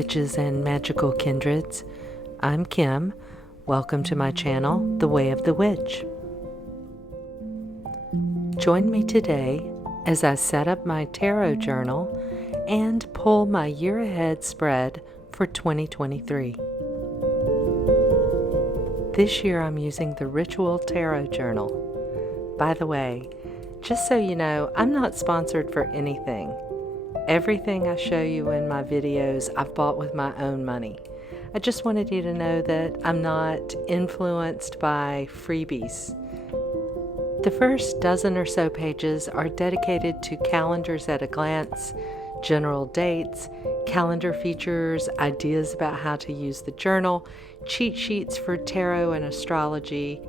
witches and magical kindreds. I'm Kim. Welcome to my channel, The Way of the Witch. Join me today as I set up my tarot journal and pull my year ahead spread for 2023. This year I'm using the Writual Tarot Journal. By the way, just so you know, I'm not sponsored for anything. Everything I show you in my videos I've bought with my own money. I just wanted you to know that I'm not influenced by freebies. The first dozen or so pages are dedicated to calendars at a glance, general dates, calendar features, ideas about how to use the journal, cheat sheets for tarot and astrology.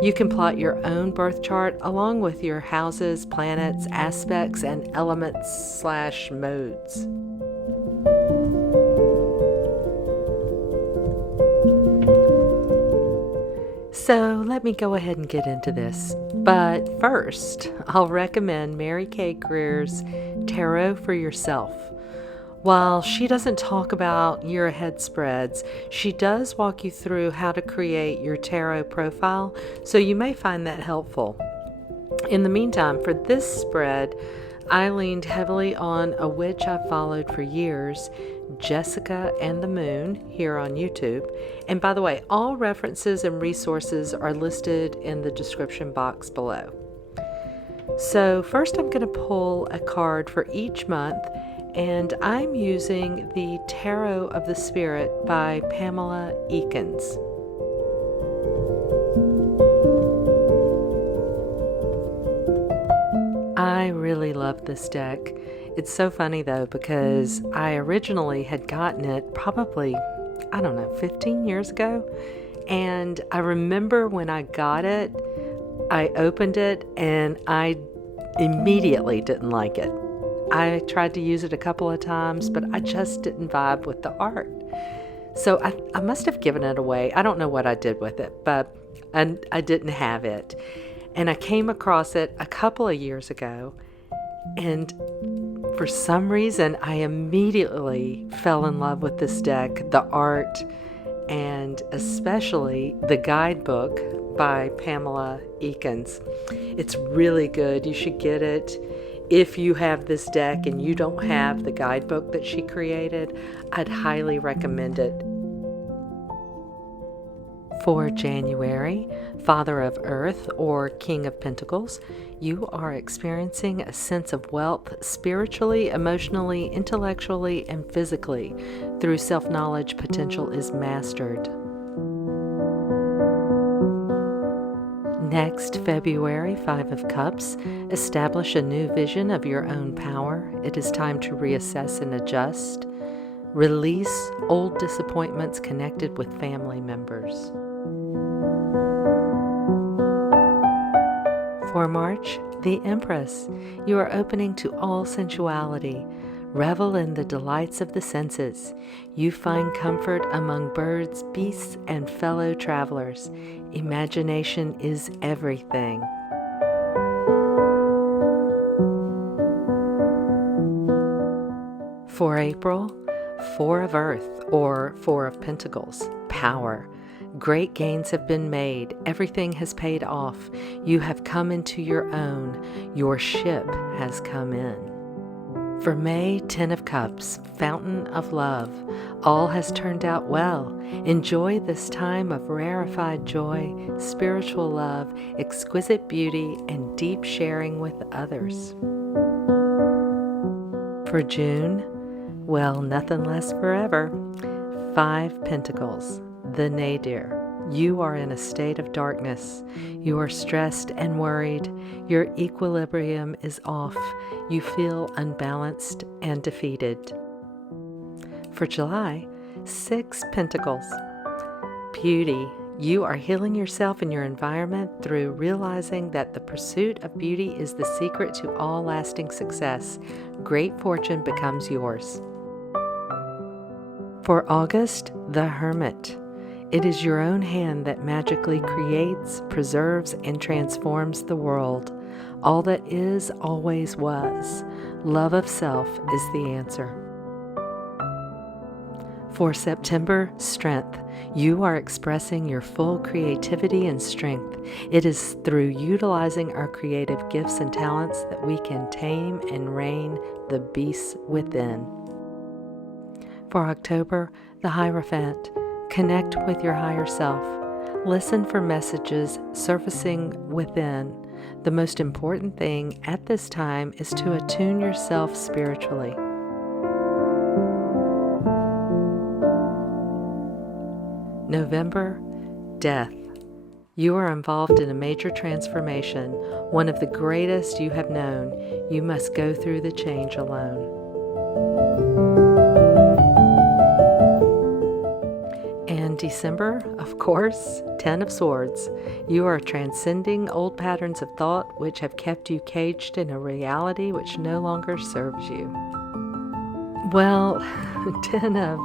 You can plot your own birth chart along with your houses, planets, aspects, and elements/modes. So let me go ahead and get into this. But first, I'll recommend Mary Kay Greer's Tarot for Yourself. While she doesn't talk about year ahead spreads, she does walk you through how to create your tarot profile, so you may find that helpful. In the meantime, for this spread, I leaned heavily on a witch I've followed for years, Jessica and the Moon, here on YouTube. And by the way, all references and resources are listed in the description box below. So first I'm going to pull a card for each month, and I'm using the Tarot of the Spirit by Pamela Eakins. I really love this deck. It's so funny though, because I originally had gotten it probably, 15 years ago. And I remember when I got it, I opened it and I immediately didn't like it. I tried to use it a couple of times, but I just didn't vibe with the art. So I must have given it away. I don't know what I did with it, but I didn't have it. And I came across it a couple of years ago, and for some reason, I immediately fell in love with this deck, the art, and especially the guidebook by Pamela Eakins. It's really good. You should get it. If you have this deck and you don't have the guidebook that she created, I'd highly recommend it. For January, Father of Earth or King of Pentacles, you are experiencing a sense of wealth spiritually, emotionally, intellectually, and physically. Through self-knowledge, potential is mastered. Next, February, Five of Cups. Establish a new vision of your own power. It is time to reassess and adjust. Release old disappointments connected with family members. For March, the Empress. You are opening to all sensuality. Revel in the delights of the senses. You find comfort among birds, beasts, and fellow travelers. Imagination is everything. For April, Four of Earth or Four of Pentacles. Power. Great gains have been made. Everything has paid off. You have come into your own. Your ship has come in. For May, Ten of Cups, Fountain of Love. All has turned out well. Enjoy this time of rarefied joy, spiritual love, exquisite beauty, and deep sharing with others. For June, well, nothing lasts forever. Five Pentacles, the Nadir. You are in a state of darkness. You are stressed and worried. Your equilibrium is off. You feel unbalanced and defeated. For July, Six Pentacles. Beauty. You are healing yourself and your environment through realizing that the pursuit of beauty is the secret to all lasting success. Great fortune becomes yours. For August, the Hermit. It is your own hand that magically creates, preserves, and transforms the world. All that is always was. Love of self is the answer. For September, strength. You are expressing your full creativity and strength. It is through utilizing our creative gifts and talents that we can tame and rein the beasts within. For October, the Hierophant. Connect with your higher self. Listen for messages surfacing within. The most important thing at this time is to attune yourself spiritually. November, death. You are involved in a major transformation, one of the greatest you have known. You must go through the change alone. And December, of course, 10 of Swords. You are transcending old patterns of thought which have kept you caged in a reality which no longer serves you. Well, 10 of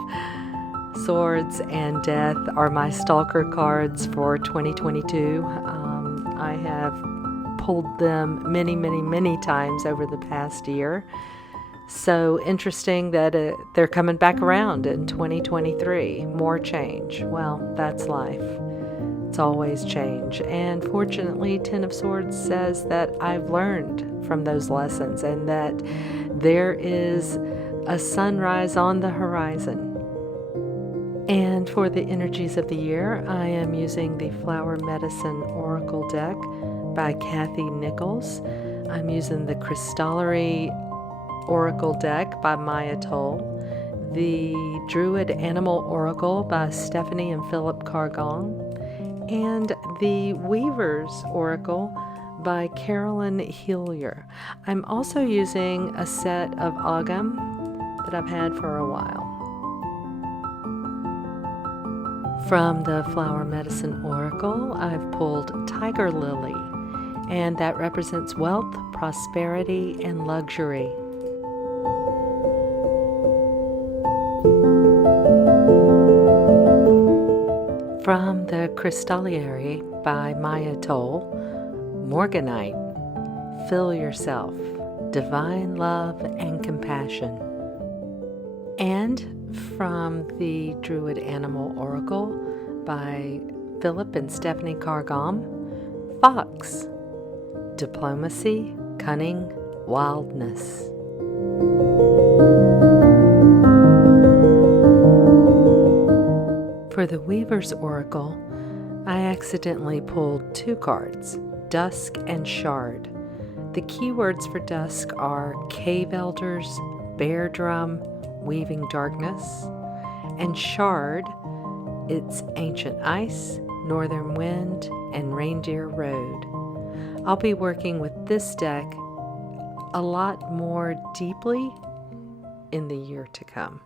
Swords and Death are my stalker cards for 2022. I have pulled them many times over the past year. So interesting that they're coming back around in 2023. More change. Well, that's life. It's always change. And fortunately, 10 of Swords says that I've learned from those lessons and that there is a sunrise on the horizon. And for the energies of the year, I am using the Flower Medicine Oracle deck by Cathy Nichols. I'm using the Crystallary Oracle deck by Maia, the Druid Animal Oracle by Stephanie and Phillip Carr-gomm, and the Weaver's Oracle by Carolyn Hillyear. I'm also using a set of Carr-gomm that I've had for a while. From the Flower Medicine Oracle, I've pulled Tiger Lily, and that represents wealth, prosperity, and luxury. From the Crystallary by Maia, Morganite, fill yourself, divine love and compassion. And from the Druid Animal Oracle by Phillip and Stephanie Carr-gomm, Fox, diplomacy, cunning, wildness. For the Weaver's Oracle, I accidentally pulled 2 cards, Dusk and Shard. The keywords for Dusk are Cave Elders, Bear Drum, Weaving Darkness, and Shard, it's Ancient Ice, Northern Wind, and Reindeer Road. I'll be working with this deck a lot more deeply in the year to come.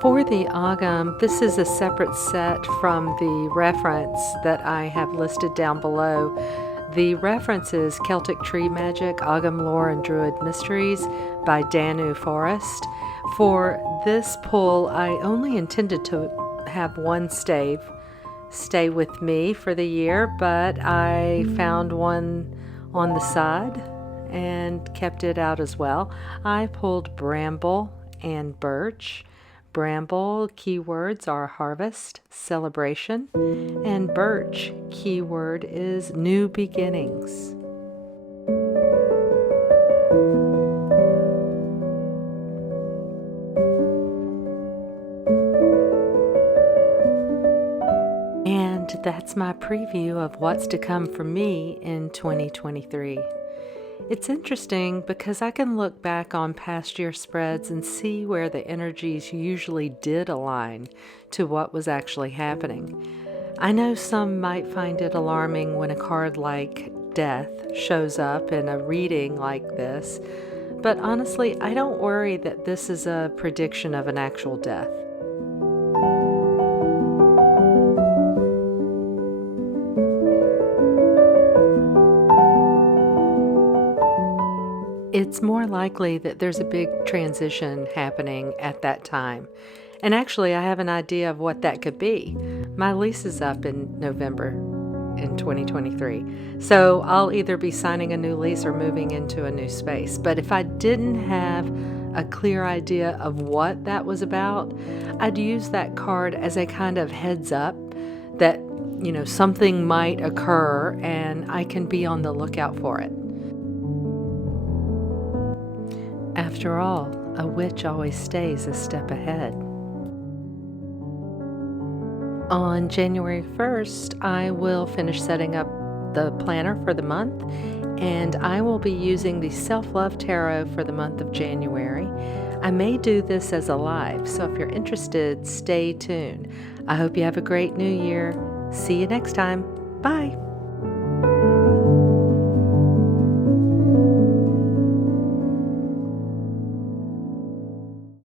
For the Carr-gomm, this is a separate set from the reference that I have listed down below. The reference is Celtic Tree Magic, Carr-gomm Lore and Druid Mysteries by Danu Forest. For this pull, I only intended to have one stave stay with me for the year, but I found one on the side and kept it out as well. I pulled Bramble and Birch. Bramble keywords are harvest, celebration, and birch keyword is new beginnings. And that's my preview of what's to come for me in 2023. It's interesting because I can look back on past year spreads and see where the energies usually did align to what was actually happening. I know some might find it alarming when a card like Death shows up in a reading like this, but honestly, I don't worry that this is a prediction of an actual death. It's more likely that there's a big transition happening at that time. And actually, I have an idea of what that could be. My lease is up in November in 2023. So I'll either be signing a new lease or moving into a new space. But if I didn't have a clear idea of what that was about, I'd use that card as a kind of heads up that, something might occur and I can be on the lookout for it. After all, a witch always stays a step ahead. On January 1st, I will finish setting up the planner for the month, and I will be using the Self-Love Tarot for the month of January. I may do this as a live, so if you're interested, stay tuned. I hope you have a great new year. See you next time. Bye.